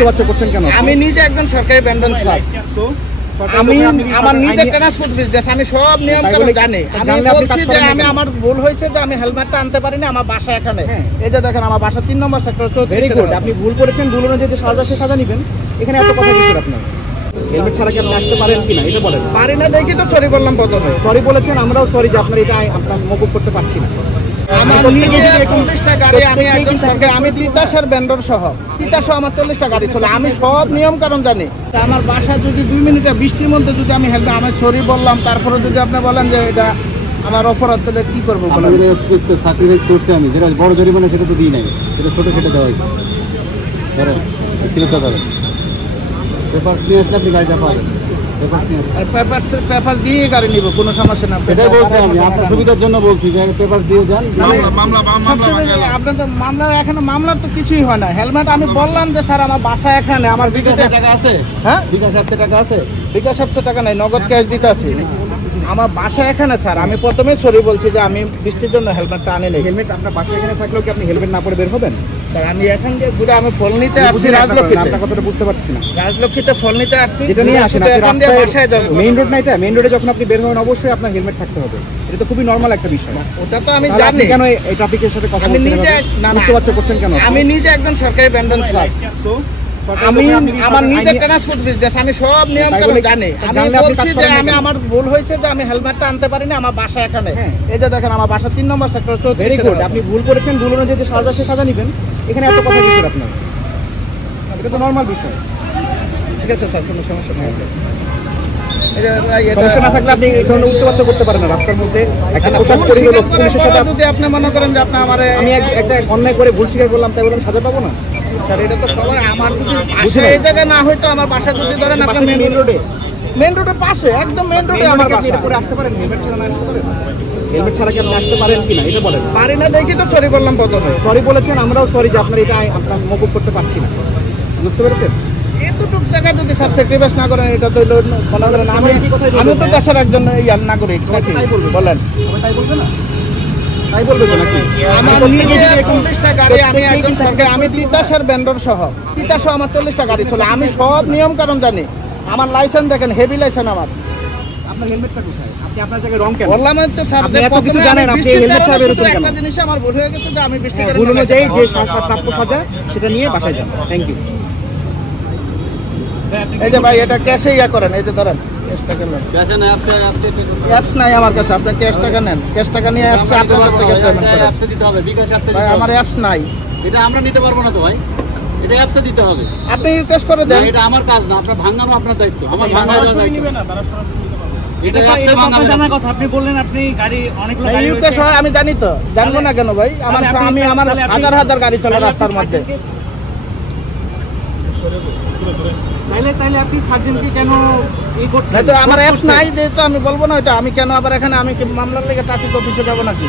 উচ্চবাচ্য করছেন কেন? আমি নিজে একজন সরকারি ব্যান্ডন স্টাফ। আমি আমার নিজের ট্রান্সপোর্ট বিজনেস, আমি সব নিয়ম কানুন জানি। আমি বলছি যে আমি আমার ভুল হয়েছে যে আমি হেলমেটটা আনতে পারিনি, আমার বাসা এখানে। এই যে দেখেন আমার বাসা 3 নম্বর সেক্টর 34। ভেরি গুড, আপনি ভুল করেছেন, ভুল অনুযায়ী সাজা সে সাজা নেবেন। এখানে এত কথা কিসের আপনার? হেলমেট ছাড়া কি আপনি আসতে পারেন কিনা এটা বলেন। পারি না দেখি তো সরি বললাম প্রথমে। সরি বলেছেন, আমরাও সরি যে আপনার এটা আপনার মকুব করতে পারছি না। আমার নিজে 40টা গাড়ি, আমি একজন সরকারি, আমি তিতাসের ভেন্ডর সহ তিতাসহ আমার 40টা গাড়ি চলে। আমি সব নিয়ম কানুন জানি। আমার বাসা যদি 2 মিনিটে বৃষ্টির মধ্যে যদি আমি হেলমেট আমি সরি বললাম, তারপরে যদি আপনি বলেন যে এটা আমার অপরাধ, তাহলে কি করবো বলেন? স্যাক্রিফাইস করছি আমি, যেটা বড় জরিমানা সেটা তো দিই নাই, সেটা ছোট কেটে দেওয়া হয়েছে। ধরেন পেপার নিয়ে আসলে আপনি গাড়িটা পাবেন। পেপার দিয়ে গাড়ি নিব, কোনো সমস্যা না। এটাই বলছি আমি, আপনার সুবিধার জন্য বলছি যে পেপার দিয়ে যান। আপনাদের মামলা এখানে মামলার তো কিছুই হয় না। হেলমেট আমি বললাম যে স্যার আমার বাসা এখানে, আমার বিকাশে টাকা আছে। হ্যাঁ, বিকাশ 700 টাকা আছে। বিকাশ 700 টাকা নাই, নগদ ক্যাশ দিতে আছে। আমার বাসা এখানে স্যার। আমি প্রথমে সরি বলছি যে আমি বৃষ্টির জন্য হেলমেটটা আনি নাই। হেলমেট আপনার বাসা এখানে থাকলেও কি আপনি হেলমেট না পরে বের হবেন? স্যার আমি এখান থেকে ঘুরে আমি ফল নিতে আসছি রাজলক্ষ্মীতে। আপনার কথাটা বুঝতে পারছি না। রাজলক্ষ্মীতে ফল নিতে আসছি, যেটা নিয়ে আসেন আপনি এখান দিয়ে রাস্তায়, বাসায় যাবো। মেইন রোড না এটা? মেইন রোডে যখন আপনি বের হবেন অবশ্যই আপনার হেলমেট থাকতে হবে। এটা তো খুবই নরমাল একটা বিষয়। ওটা তো আমি তাহলে আপনি জানি। কেন এই টপিকের সাথে কথা আমি বলছেন? নিজে উচ্চবাচ্য করছেন কেন? আমি নিজে একজন সরকারি ব্যান্ডন স্টাফ। আমি আমার নিজের ট্রান্সপোর্ট বিজনেস, আমি সব নিয়ম কানুন জানি। আমি বলছি যে আমি আমার ভুল হয়েছে যে আমি হেলমেটটা আনতে পারিনি, আমার বাসা এখানে। এই যে দেখেন আমার বাসা 3 নম্বর সেক্টর 34। ভেরি গুড, আপনি ভুল করেছেন, ভুল অনুযায়ী সাজা সে সাজা নেবেন। এখানে এত কথা কিসের আপনার? এটা তো নরমাল বিষয়। ঠিক আছে স্যার, কোনো সমস্যা নেই। এই যে ভাই, এটা সমস্যা না থাকলে আপনি এই ধরনের উচ্চবাচ্য করতে পারেন না রাস্তার মধ্যে। একটা পোশাক পরে গেল পুলিশের সাথে, যদি আপনি মনে করেন যে আপনি আমার আমি একটা অন্যায় করে ভুল স্বীকার করলাম, তাই বললাম সাজা পাবো না? স্যার এটা তো সবাই, আমার যদি বাসা এই জায়গায় না হয়তো, আমার বাসা যদি ধরেন আপনার মেইন রোডে, মেইন রোডের পাশে, একদম মেইন রোডে আমার বাসা। এটা করে আসতে পারেন? হেলমেট ছাড়া না আসতে পারেন? হেলমেট ছাড়া কি আপনি আসতে পারেন কিনা এটা বলেন। পারি না দেখি তো সরি বললাম প্রথমে। সরি বলেছেন, আমরাও সরি যে আপনার এটা আপনার মকুব করতে পারছি না। বুঝতে পেরেছেন? এতটুক জায়গায় যদি স্যার স্যাক্রিফাইস না করেন, এটা তো মনে করেন আমি তো দেশের একজন ইয়ার নাগরিক নাকি? বলেন তাই বলবে না? তাই বলবে তো নাকি? আমার নিজে 40টা গাড়ি, আমি একজন সরকারি, আমি তিতাসের ভেন্ডর সহ তিতাসহ আমার 40টা গাড়ি চলে। আমি সব নিয়ম কানুন জানি। আমার লাইসেন্স দেখেন, হেভি লাইসেন্স আমার। আপনার হেলমেটটা কোথায়? আপনি আপনার জায়গায় রং কেন? বললাম তো স্যার, আপনি এত কিছু জানেন, আপনি হেলমেট ছাড়া বেরোচ্ছেন কেন? একটা জিনিস আমার ভুল হয়ে গেছে যে আমি বৃষ্টি ভুল অনুযায়ী যে প্রাপ্য সাজা সেটা নিয়ে বাসায় যান। Thank you. এই যে ভাই, এটা ক্যাশে ইয়া করেন। এই যে ধরেন ক্যাশ টাকা নেন। অ্যাপস নাই আমার কাছে, আপনি ক্যাশ টাকা নেন। ক্যাশ টাকা নিয়ে অ্যাপসে আপনাদের থেকে পেমেন্ট করেন। অ্যাপসে দিতে হবে, বিকাশ অ্যাপসে ভাই দিতে হবে। আমার অ্যাপস নাই, এটা আমরা নিতে পারবো না তো ভাই, এটা অ্যাপসে দিতে হবে। আপনি ইউজ করে না, দেন। এটা আমার কাজ না, আপনার ভাঙানো আপনার দায়িত্ব, আমার ভাঙানো দায়িত্ব। এটা অ্যাপসে ভাঙানো জানার কথা। আপনি বললেন আপনি গাড়ি অনেকগুলো গাড়ি ইউজ রয়েছে। হয়, আমি জানি তো। জানবো না কেন ভাই? আমার আমি আমার হাজার হাজার গাড়ি চলে রাস্তার মধ্যে। তাইলে আপনি সার্জেন্টকে কেন এই করছেন? তো আমার অ্যাপস নাই, যেহেতু আমি বলবো না এটা। আমি কেন আবার এখানে আমি কি মামলার লেগে ট্রাফিক অফিসে যাবো নাকি?